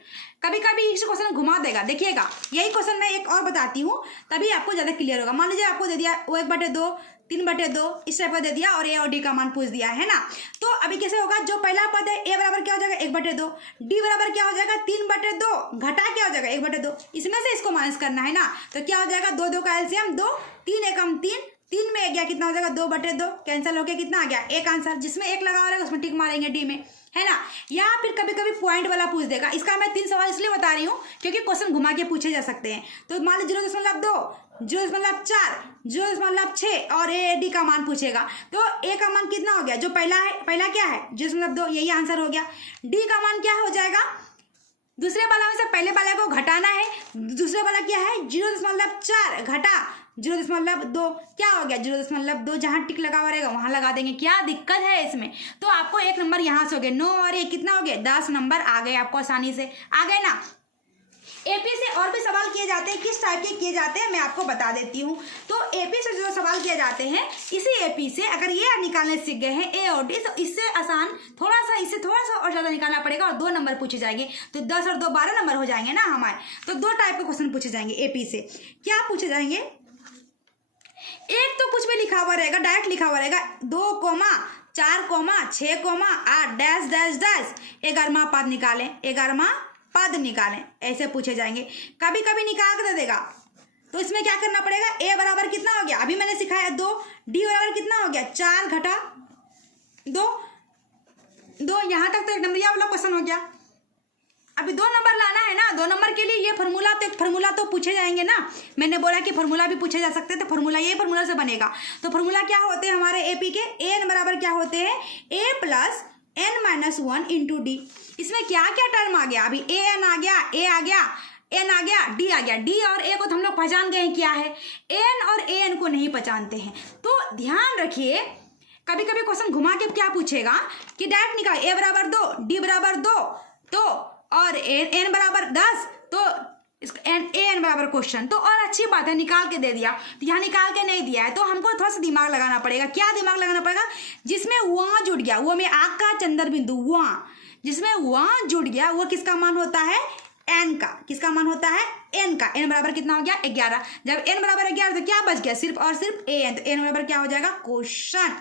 कभी कभी इस क्वेश्चन घुमा देगा, देखिएगा यही क्वेश्चन मैं एक और बताती हूँ तभी आपको ज्यादा क्लियर होगा। मान लीजिए आपको दे दिया वो 1/2 3/2 इस टाइप का दे दिया और ए और डी का मान पूछ दिया है ना, तो अभी कैसे होगा, जो पहला पद है ए बराबर क्या हो जाएगा 1/2, डी बराबर क्या हो जाएगा 3/2, घटा क्या हो जाएगा 1/2, इसमें से इसको माइनस करना है ना, तो क्या हो जाएगा 2 2 का एलसीएम 2, 3 एकम 3, 3 में 1 गया कितना हो जाएगा 2/2, कैंसिल होकर कितना आ गया एक आंसर, जिसमें 1 लगा रहेगा उसमें टिक मारेंगे डी में, है ना। या फिर कभी कभी पॉइंट वाला पूछ देगा, इसका मैं 3 सवाल इसलिए बता रही हूँ क्योंकि क्वेश्चन घुमा के पूछे जा सकते हैं। तो मान लीजिए 0.2, 0.4, 0.6 और ए डी का मान पूछेगा, तो ए का मान कितना हो गया, जो पहला है, पहला क्या है 0.2, यही आंसर हो गया। डी का मान क्या हो जाएगा, दूसरे वाला में से पहले वाले को घटाना है, दूसरे वाला क्या है 0.4 घटा 0.2, क्या हो गया 0.2, जहाँ टिक लगा हुआ रहेगा वहां लगा देंगे, क्या दिक्कत है इसमें। तो आपको 1 नंबर यहाँ से हो गए 9 और 1 कितना हो गया 10 नंबर आ गए आपको आसानी से, आ गए ना। एपी से और भी सवाल किए जाते हैं, किस टाइप के किए जाते हैं मैं आपको बता देती हूँ। तो एपी से जो सवाल किए जाते हैं, इसी एपी से अगर ये निकालने सीख गए हैं ए और डी, तो इससे आसान इससे थोड़ा सा और ज़्यादा निकालना पड़ेगा और 2 नंबर पूछे जाएंगे, तो 10 और 2 12 नंबर हो जाएंगे ना हमारे। तो 2 टाइप के क्वेश्चन पूछे जाएंगे एपी से। क्या पूछे जाएंगे, एक तो कुछ भी लिखा हुआ रहेगा, डायरेक्ट लिखा हुआ रहेगा 2, 4, 6, 8 डैश डैश डैश 11वां पद निकालें, 11वां पद निकालें, ऐसे पूछे जाएंगे। कभी कभी निकाल के दे देगा, तो इसमें क्या करना पड़ेगा, ए बराबर कितना हो गया, अभी मैंने सिखाया 2, डी बराबर कितना हो गया 4 घटा 2, यहाँ तक तो 1 नंबरिया वाला क्वेश्चन हो गया। अभी 2 नंबर लाना है ना, 2 नंबर के लिए ये फार्मूला तो पूछे जाएंगे ना, मैंने बोला कि फार्मूला भी पूछे जा सकते हैं, तो फार्मूला ये फार्मूला से बनेगा। तो फार्मूला क्या होते हैं हमारे एपी के, एन बराबर क्या होते हैं a + n-1 × डी। इसमें क्या क्या टर्म आ गया, अभी ए एन आ गया, ए आ गया, एन आ गया, डी आ गया। डी और ए को तो हम लोग पहचान गए क्या है, एन और ए एन को नहीं पहचानते हैं। तो ध्यान रखिए, कभी कभी क्वेश्चन घुमा के क्या पूछेगा कि डायरेक्ट निकाल, ए बराबर 2, डी बराबर 2, तो और एन बराबर 10, तो ए एन बराबर क्वेश्चन, तो और अच्छी बात है निकाल के दे दिया। तो यहाँ निकाल के नहीं दिया है, तो हमको थोड़ा सा दिमाग लगाना पड़ेगा। क्या दिमाग लगाना पड़ेगा, जिसमें वहाँ जुड़ गया, वो में आग का चंद्र बिंदु, वहाँ जिसमें वहाँ जुड़ गया वो किसका मान होता है, एन का। किसका मान होता है, एन का। एन बराबर कितना हो गया 11। जब एन बराबर 11 तो क्या बच गया, सिर्फ और सिर्फ ए एन। तो एन बराबर क्या हो जाएगा, क्वेश्चन।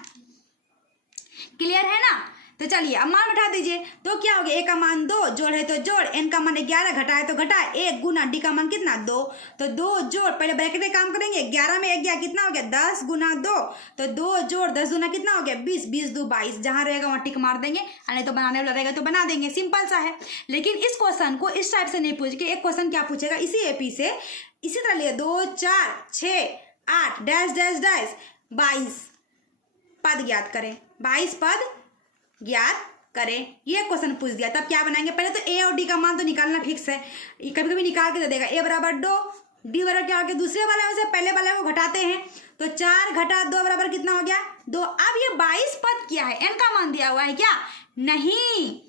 क्लियर है ना। तो चलिए अब मान बैठा दीजिए, तो क्या हो गया, ए का मान 2, जोड़ है तो जोड़, एन का मान 11, घटा है तो घटा, 1 गुना डी का मान कितना 2, तो 2 जोड़, पहले ब्रैकेट में काम करेंगे, 11 में 1 गया कितना हो गया 10 गुना 2, तो 2 जोड़ 10 गुना कितना हो गया 20, 20 2 22, जहाँ रहेगा वहाँ टिक मार देंगे, नहीं तो बनाने वाला रहेगा तो बना देंगे, सिंपल सा है। लेकिन इस क्वेश्चन को इस टाइप से नहीं पूछ के, एक क्वेश्चन क्या पूछेगा इसी एपी से, इसी तरह लिए 2 4 6 8 डैश डैश डैश 22 पद ज्ञात करें, 22 पद ज्ञात करें, ये क्वेश्चन पूछ दिया। तब क्या बनाएंगे, पहले तो ए और डी का मान तो निकालना फिक्स है, कभी कभी निकाल के दे देगा। ए बराबर 2, डी बराबर क्या हो गया, दूसरे वाले में से पहले वाले को घटाते हैं, तो 4 घटा 2 बराबर कितना हो गया 2। अब ये 22 पद क्या है, एन का मान दिया हुआ है क्या, नहीं।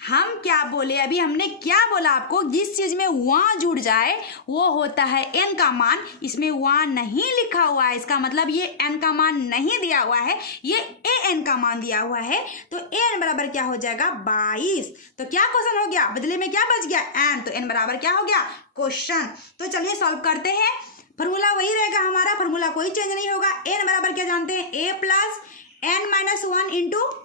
हम क्या बोले अभी, हमने क्या बोला आपको, जिस चीज में वहाँ जुड़ जाए वो होता है एन का मान। इसमें वहाँ नहीं लिखा हुआ है, इसका मतलब ये एन का मान नहीं दिया हुआ है, ये ए एन का मान दिया हुआ है। तो ए एन बराबर क्या हो जाएगा 22। तो क्या क्वेश्चन हो गया, बदले में क्या बच गया एन, तो एन बराबर क्या हो गया क्वेश्चन। तो चलिए सॉल्व करते हैं, फॉर्मूला वही रहेगा हमारा, फॉर्मूला कोई चेंज नहीं होगा। एन बराबर क्या जानते हैं, ए + n-1 ×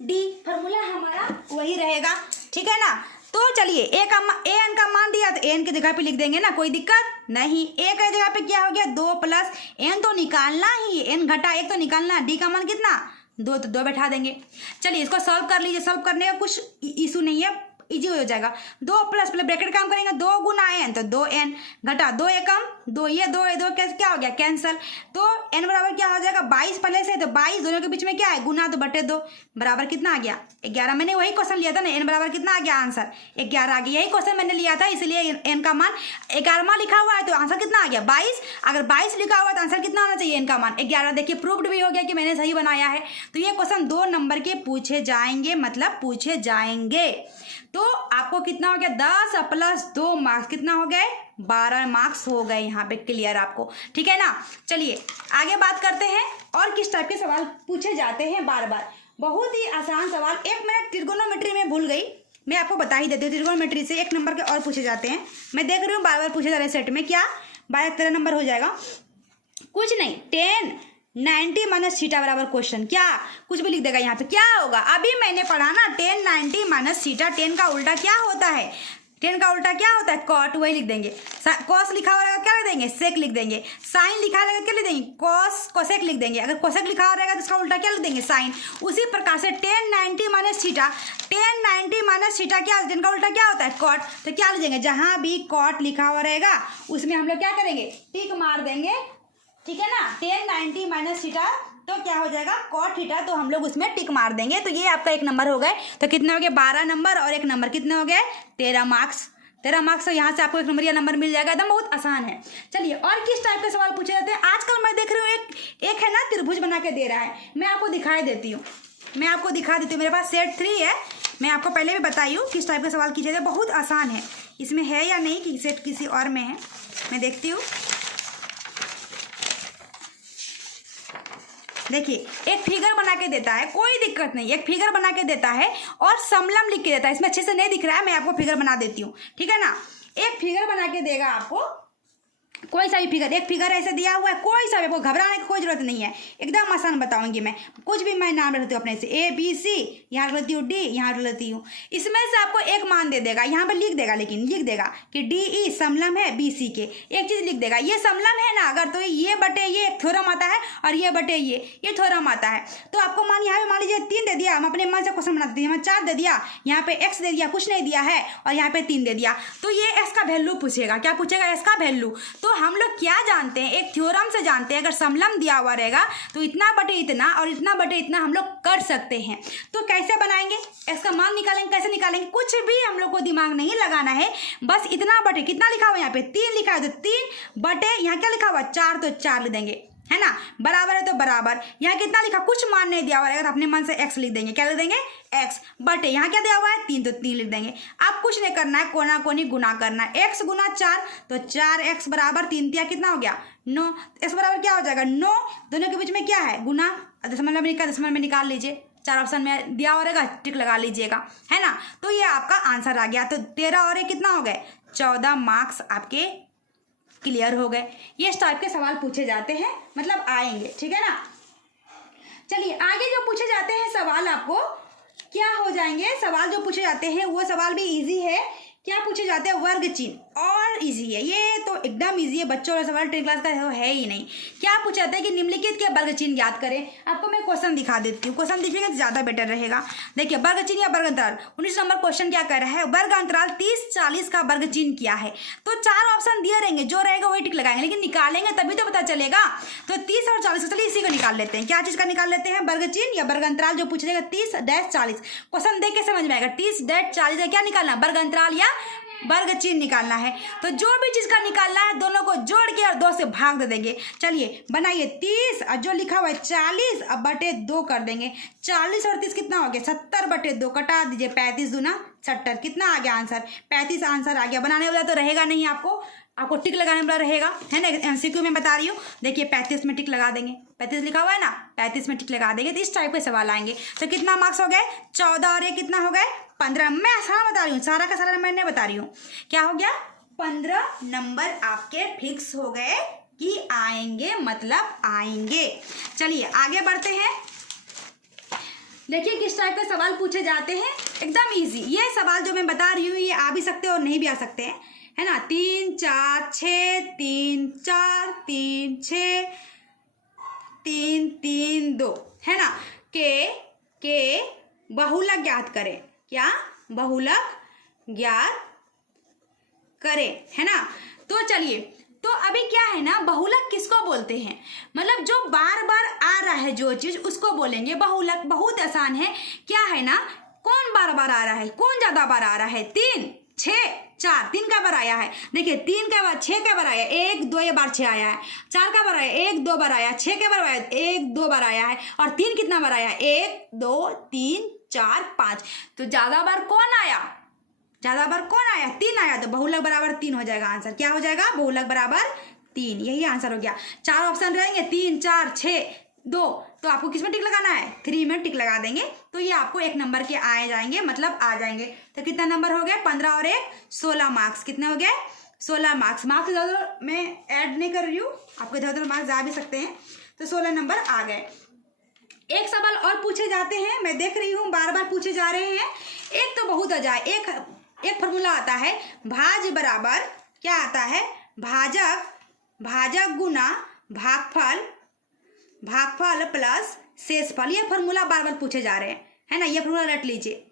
डी, फॉर्मूला हमारा वही रहेगा, ठीक है ना। तो चलिए ए एन का मान दिया, तो एन की जगह पे लिख देंगे ना, कोई दिक्कत नहीं। ए की जगह पे क्या हो गया 2 + एन तो निकालना ही, एन घटा 1 तो निकालना, डी का मान कितना 2, तो 2 बैठा देंगे। चलिए इसको सॉल्व कर लीजिए, सॉल्व करने का कुछ इशू नहीं है, इजी हो जाएगा। 2 प्लस पहले ब्रैकेट काम करेंगे, 2 गुना n तो 2n, घटा 2 एकम 2, ये 2 कैसे क्या हो गया कैंसल। तो n बराबर क्या हो जाएगा 22 पहले से, तो 22 दोनों के बीच में क्या है गुना, तो बटे 2 बराबर कितना आ गया 11। मैंने वही क्वेश्चन लिया था ना, n बराबर कितना आ गया आंसर 11 आ गया। यही क्वेश्चन मैंने लिया था, इसलिए n का मान 11वां लिखा हुआ है तो आंसर कितना आ गया 22। अगर 22 लिखा हुआ है तो आंसर कितना आना चाहिए n का मान 11। देखिए प्रूव्ड भी हो गया कि मैंने सही बनाया है। तो ये क्वेश्चन 2 नंबर के पूछे जाएंगे, मतलब पूछे जाएंगे। तो आपको कितना हो गया 10 प्लस 2 मार्क्स कितना हो गए 12 मार्क्स हो गए यहाँ पे क्लियर आपको, ठीक है ना। चलिए आगे बात करते हैं और किस टाइप के सवाल पूछे जाते हैं बार बार। बहुत ही आसान सवाल। एक मिनट ट्रिगोनोमेट्री में भूल गई, मैं आपको बता ही देती हूँ। ट्रिगोनोमेट्री से 1 नंबर के और पूछे जाते हैं, मैं देख रही हूँ बार बार पूछे जा रहे हैं सेट में। क्या 12-13 नंबर हो जाएगा, कुछ नहीं 10 90 माइनस थीटा बराबर क्वेश्चन, क्या कुछ भी लिख देगा यहाँ पे। क्या होगा अभी मैंने पढ़ा ना 10 90 माइनस थीटा, 10 का उल्टा क्या होता है, 10 का उल्टा क्या होता है कॉट, वही लिख देंगे। कॉस लिखा हुआ रहेगा क्या लिख देंगे सेक लिख देंगे। साइन लिखा रहेगा क्या लिख देंगे कॉस कोसेक लिख देंगे। अगर कोसेक लिखा हुआ रहेगा तो इसका उल्टा क्या लिख देंगे साइन। उसी प्रकार से 10 90 माइनस थीटा, 10 90 माइनस थीटा क्या 10 का उल्टा क्या होता है कॉट, तो क्या लिख देंगे जहाँ भी कॉट लिखा हुआ रहेगा उसमें हम लोग क्या करेंगे टिक मार देंगे, ठीक है ना। 10 90 माइनस थीटा तो क्या हो जाएगा कॉट थीटा, तो हम लोग उसमें टिक मार देंगे। तो ये आपका 1 नंबर हो गए। तो कितने हो गए 12 नंबर और 1 नंबर कितने हो गए 13 मार्क्स। 13 मार्क्स तो यहाँ से आपको 1 नंबर या नंबर मिल जाएगा, एकदम बहुत आसान है। चलिए और किस टाइप के सवाल पूछे जाते हैं आजकल मैं देख रही हूँ एक है ना त्रिभुज बना के दे रहा है, मैं आपको दिखाई देती हूँ, मैं आपको दिखा देती हूँ। मेरे पास सेट 3 है, मैं आपको पहले भी बताई हूँ किस टाइप के सवाल किए जाते हैं। बहुत आसान है, इसमें है या नहीं कि सेट किसी और में है, मैं देखती हूँ। देखिए एक फिगर बना के देता है, कोई दिक्कत नहीं, एक फिगर बना के देता है और समलम लिख के देता है। इसमें अच्छे से नहीं दिख रहा है, मैं आपको फिगर बना देती हूँ, ठीक है ना। एक फिगर बना के देगा आपको, कोई सा भी फिगर, एक फिगर ऐसे दिया हुआ है, कोई सा भी, आपको घबराने की कोई जरूरत नहीं है, एकदम आसान बताऊंगी मैं। कुछ भी मैं नाम रखती हूँ अपने से A B C, यहाँ रख लेती हूँ D, यहाँ रख लेती हूँ। इसमें से आपको एक मान दे देगा, यहाँ पे लिख देगा, लेकिन लिख देगा कि DE समलम है BC के। एक चीज लिख देगा ये समलम है ना, अगर तो ये बटे ये थ्योरम आता है और ये बटे ये थ्योरम आता है। तो आपको मान यहाँ पे मान लीजिए 3 दे दिया, हम अपने मन से क्वेश्चन बना देते हैं। 4 दे दिया, यहाँ पे x दे दिया, कुछ नहीं दिया है, और यहाँ पे 3 दे दिया, तो ये x का वैल्यू पूछेगा। क्या पूछेगा x का वैल्यू। तो हम लोग क्या जानते हैं, एक थ्योरम से जानते हैं, अगर समलम दिया हुआ रहेगा तो इतना बटे इतना और इतना बटे इतना हम लोग कर सकते हैं। तो कैसे बनाएंगे, इसका मान निकालेंगे, कैसे निकालेंगे, कुछ भी हम लोग को दिमाग नहीं लगाना है। बस इतना बटे कितना लिखा हुआ है, यहाँ पे 3 लिखा है तो 3 बटे यहाँ क्या लिखा हुआ 4, तो 4 लिख देंगे, है ना। बराबर है तो बराबर, यहाँ कितना लिखा कुछ मान नहीं दिया हुआ रहेगा तो अपने मन से x लिख देंगे। क्या लिख देंगे x बटे यहाँ क्या दिया हुआ है 3, तो 3 लिख देंगे। आप कुछ नहीं करना है, कोना कोनी गुना करना है। x गुना 4 तो 4x बराबर 3 दिया, कितना हो गया 9। x बराबर क्या हो जाएगा 9, दोनों के बीच में क्या है गुना, दशमलव में निकाल लीजिए, 4 ऑप्शन में दिया हुआ रहेगा टिक लगा लीजिएगा, है ना। तो ये आपका आंसर आ गया। तो 13 और 1 कितना हो गए 14 मार्क्स आपके क्लियर हो गए। ये इस टाइप के सवाल पूछे जाते हैं, मतलब आएंगे, ठीक है ना। चलिए आगे जो पूछे जाते हैं सवाल आपको क्या हो जाएंगे, सवाल जो पूछे जाते हैं वो सवाल भी इजी है। क्या पूछे जाते हैं वर्ग चिन्ह, और इजी है ये तो एकदम इजी है, बच्चों वाला सवाल 10th क्लास का है ही नहीं। क्या पूछा जाता है कि निम्नलिखित के वर्ग चिन्ह ज्ञात करें। आपको मैं क्वेश्चन दिखा देती हूँ, क्वेश्चन देखिएगा तो ज़्यादा बेटर रहेगा। देखिए वर्ग चिन्ह या वर्ग अंतराल, 19 नंबर क्वेश्चन क्या कर रहा है, वर्ग अंतराल 30-40 का वर्ग चिन्ह क्या है। तो 4 ऑप्शन दिए रहेंगे, जो रहेगा वही टिक लगाएंगे, लेकिन निकालेंगे तभी तो पता चलेगा। तो 30 और 40, चलिए इसी को निकाल लेते हैं। क्या चीज़ का निकाल लेते हैं, वर्ग चिन्ह या वर्ग अंतराल जो पूछा जाएगा 30-40। क्वेश्चन देख के समझ में आएगा 30-40 क्या निकालना, वर्ग अंतराल या वर्ग चिन्ह निकालना है। तो जो भी चीज का निकालना है दोनों को जोड़ के और 2 से भाग दे देंगे। चलिए बनाइए 30 और जो लिखा हुआ है 40 अब बटे 2 कर देंगे। 40 और 30 कितना हो गया 70 बटे 2, कटा दीजिए 35 दूना 70, कितना आ गया आंसर 35 आंसर आ गया। बनाने वाला तो रहेगा नहीं, आपको टिक लगाने वाला रहेगा, है ना। एमसीक्यू में बता रही हूँ, देखिए 35 में टिक लगा देंगे, 35 लिखा हुआ है ना, 35 में टिक लगा देंगे। तो इस टाइप के सवाल आएंगे। तो कितना मार्क्स हो गए 14 और ये कितना हो गए 15। मैं आसान बता रही हूँ, सारा का सारा मैं नहीं बता रही हूँ। क्या हो गया 15 नंबर आपके फिक्स हो गए कि आएंगे, मतलब आएंगे। चलिए आगे बढ़ते हैं। देखिए किस टाइप के सवाल पूछे जाते हैं, एकदम इजी। ये सवाल जो मैं बता रही हूँ ये आ भी सकते हैं और नहीं भी आ सकते हैं, है ना। 3 4 6 3 4 3 6 3 3 2, है ना। के बहुलक ज्ञात करें। क्या बहुलक ज्ञात करें, है ना। तो चलिए, तो अभी क्या है ना, बहुलक किसको बोलते हैं, मतलब जो बार बार आ रहा है जो चीज उसको बोलेंगे बहुलक। बहुत आसान है, क्या है ना, कौन बार बार आ रहा है, कौन ज्यादा बार आ रहा है, 3, 6, 4, 3 का बार आया है, देखिए 3 का बार 6 का बार आया, 1 2 ये बार 6 आया है, 4 का बार आया 1 2 बार आया, 6 के बार आया 1 2 बार आया है, और 3 कितना बार आया, 1 2 3 4 5। तो ज्यादा बार कौन आया, ज्यादा बार कौन आया, 3 आया, तो बहुलक बराबर 3 हो जाएगा आंसर। क्या हो जाएगा, बहुलक बराबर 3, यही आंसर हो गया। 4 ऑप्शन रहेंगे, 3 4 6 2, तो आपको किस में टिक लगाना है, 3 में टिक लगा देंगे, तो ये आपको 1 नंबर के आए जाएंगे, मतलब आ जाएंगे। तो कितना नंबर हो गया, 15 और 1 16 मार्क्स। कितने हो गए, 16 मार्क्स। मार्क्स इधर मैं ऐड नहीं कर रही हूँ, आपको इधर उधर मार्क्स जा भी सकते हैं। तो 16 नंबर आ गए। एक सवाल और पूछे जाते हैं, मैं देख रही हूँ बार बार पूछे जा रहे हैं। एक तो बहुत आ जाए, एक फॉर्मूला आता है, भाज बराबर क्या आता है, भाजक गुना भागफल प्लस शेषफल। ये फॉर्मूला बार बार पूछे जा रहे हैं, है ना। ये फॉर्मूला रट लीजिए,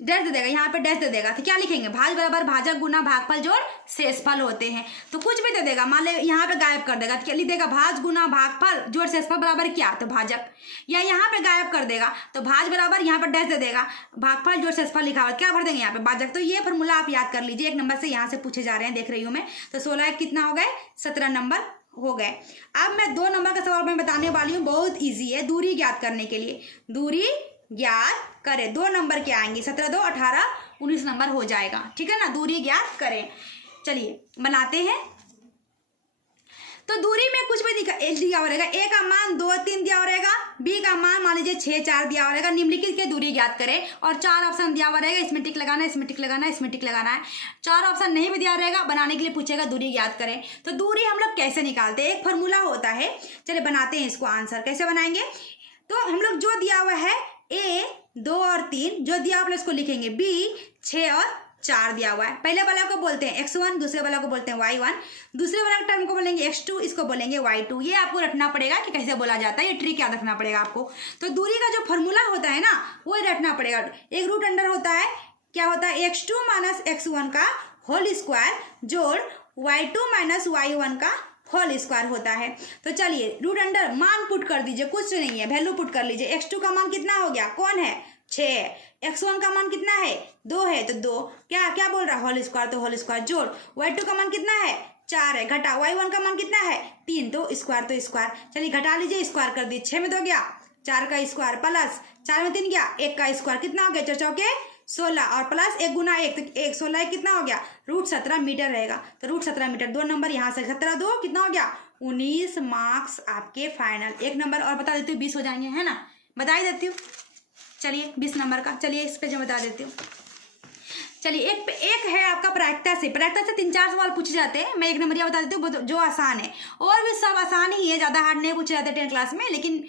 डैश दे देगा, यहाँ पे डैश दे देगा, तो क्या लिखेंगे, भाज बराबर भाजक गुना भागफल जोड़ शेषफल होते हैं। तो कुछ भी दे देगा, मान ले यहाँ पे गायब कर देगा, तो क्या लिख देगा, भाज गुना भागफल जोड़ शेषफल बराबर क्या, तो भाजक। या यहाँ पे गायब कर देगा, तो भाज बराबर यहाँ पर डैश दे देगा, भागफल जोड़ शेषफल लिखा हुआ, क्या भर देंगे यहाँ पे, भाजक। तो ये फॉर्मूला आप याद कर लीजिए, 1 नंबर से यहाँ से पूछे जा रहे हैं, देख रही हूँ मैं। तो 16 कितना हो गए, 17 नंबर हो गए। अब मैं 2 नंबर का सवाल मैं बताने वाली हूँ, बहुत ईजी है, दूरी ज्ञात करने के लिए। दूरी ज्ञात करें, 2 नंबर के आएंगे, 17 2 18 19 नंबर हो जाएगा, ठीक है ना। दूरी ज्ञात करें, चलिए बनाते हैं। तो दूरी में कुछ भी दिया हो रहेगा, ए का मान 2 3 दिया हो रहेगा, बी का मान मान लीजिए 6 4 दिया हो रहेगा। निम्नलिखित के दूरी ज्ञात करें, और 4 ऑप्शन दिया हुआ रहेगा, इसमें टिक लगाना है, इसमें टिक लगाना है, इसमें टिक लगाना है। 4 ऑप्शन नहीं भी दिया रहेगा, बनाने के लिए पूछेगा दूरी ज्ञात करें। तो दूरी हम लोग कैसे निकालते हैं, एक फॉर्मूला होता है, चलिए बनाते हैं इसको। आंसर कैसे बनाएंगे, तो हम लोग जो दिया हुआ है ए 2 और 3 जो दिया हुआ इसको लिखेंगे, बी 6 और 4 दिया हुआ है। पहले वाला को बोलते हैं x1, दूसरे वाला को बोलते हैं y1, दूसरे वाला टर्म को बोलेंगे x2, इसको बोलेंगे y2। ये आपको रटना पड़ेगा कि कैसे बोला जाता है, ये ट्रिक याद रखना पड़ेगा आपको। तो दूरी का जो फॉर्मूला होता है ना, वो रटना पड़ेगा। एक रूट अंडर होता है, क्या होता है, x2 माइनस x1 का होल स्क्वायर जोड़ y2 माइनस y1 का होल स्क्वायर होता है। तो चलिए रूट अंडर मान पुट कर दीजिए, कुछ नहीं है, वैल्यू पुट कर लीजिए। x2 का मान कितना हो गया, कौन है, 6। x1 का मान कितना है, 2 है, तो 2 क्या बोल रहा है, होल स्क्वायर, तो होल स्क्वायर जोड़ y2 का मान कितना है, 4 है, घटा y1 का मान कितना है, 3, तो स्क्वायर, तो स्क्वायर। चलिए घटा लीजिए, स्क्वायर कर दीजिए, 6 में 2 गया, 4 का स्क्वायर प्लस 4 में 3 गया, 1 का स्क्वायर, कितना हो गया, 4 चौके 16 और प्लस 1 गुना 1, तो 1 16 कितना हो गया, रूट 17 मीटर रहेगा। तो रूट 17 मीटर, 2 नंबर यहाँ से, 17 2 कितना हो गया, 19 मार्क्स आपके फाइनल। 1 नंबर और बता देती हूँ, 20 हो जाएंगे, है ना, बता ही देती हूँ। चलिए 20 नंबर का, चलिए इस पे जो बता देती हूँ। चलिए एक है आपका प्रायिकता से 3-4 सवाल पूछे जाते हैं, मैं 1 नंबर बता देती हूँ जो आसान है, और भी सब आसान ही है, ज़्यादा हार्ड नहीं पूछे जाते 10 क्लास में, लेकिन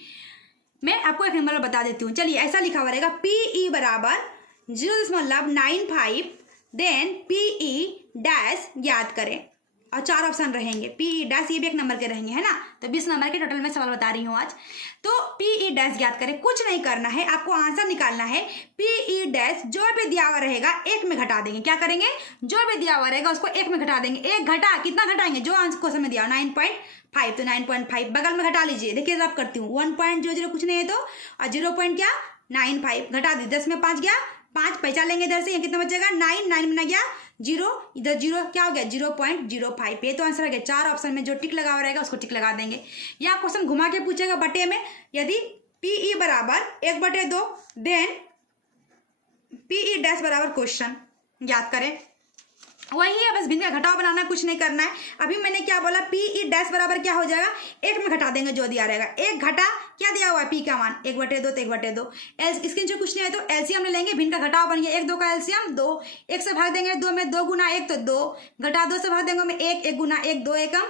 मैं आपको 1 नंबर बता देती हूँ। चलिए ऐसा लिखा हुआ रहेगा, PE बराबर 0.95, देन PE डैश ज्ञात करें, और 4 ऑप्शन रहेंगे। PE डैश ये भी 1 नंबर के रहेंगे, है ना। तो 20 नंबर के टोटल में सवाल बता रही हूँ आज। तो PE डैश ज्ञात करें, कुछ नहीं करना है, आपको आंसर निकालना है। PE डैश जो भी दिया हुआ रहेगा 1 में घटा देंगे, क्या करेंगे, जो भी दिया हुआ रहेगा उसको 1 में घटा देंगे। 1 घटा कितना घटाएंगे, जो आंसर क्वेश्चन में दिया 9.5, तो 9.5 बगल में घटा लीजिए। देखिए रब करती हूँ, 1.00 कुछ नहीं है, तो और 0.95 घटा दी, 10 में 5 गया, 5 पैसा लेंगे इधर से, यहाँ कितना बचेगा, 9 में ना गया 0, इधर 0 क्या हो गया, 0.05। ये तो आंसर आ गया। 4 ऑप्शन में जो टिक लगा हुआ रहेगा उसको टिक लगा देंगे। या क्वेश्चन घुमा के पूछेगा बटे में, यदि PE बराबर 1/2, देन PE डैश बराबर क्वेश्चन याद करें, वही है, बस भिन्न का घटाव बनाना, कुछ नहीं करना है। अभी मैंने क्या बोला, PE डैश बराबर क्या हो जाएगा, 1 में घटा देंगे जो दिया रहेगा। 1 घटा क्या दिया हुआ है, P का मान 1/2, तो 1/2। इसके जो कुछ नहीं है तो एलसीएम ले लेंगे, भिन्न का घटाव बन गया, 1 2 का एलसीएम 2, 1 से भाग देंगे 2 में, 2 गुना 1 तो 2, घटा 2 से भाग देंगे में 1, 1 गुना 1 2 एकम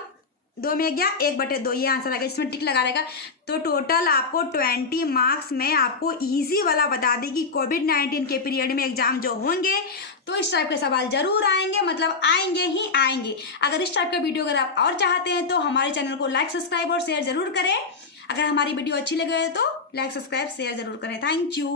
2 में गया 1/2, ये आंसर आ गया, इसमें टिक लगा रहेगा। तो टोटल आपको 20 मार्क्स में आपको इजी वाला बता दी कि कोविड-19 के पीरियड में एग्जाम जो होंगे तो इस टाइप के सवाल जरूर आएंगे, मतलब आएंगे ही आएंगे। अगर इस टाइप का वीडियो अगर आप और चाहते हैं तो हमारे चैनल को लाइक सब्सक्राइब और शेयर जरूर करें। अगर हमारी वीडियो अच्छी लगे तो लाइक सब्सक्राइब शेयर जरूर करें। Thank you.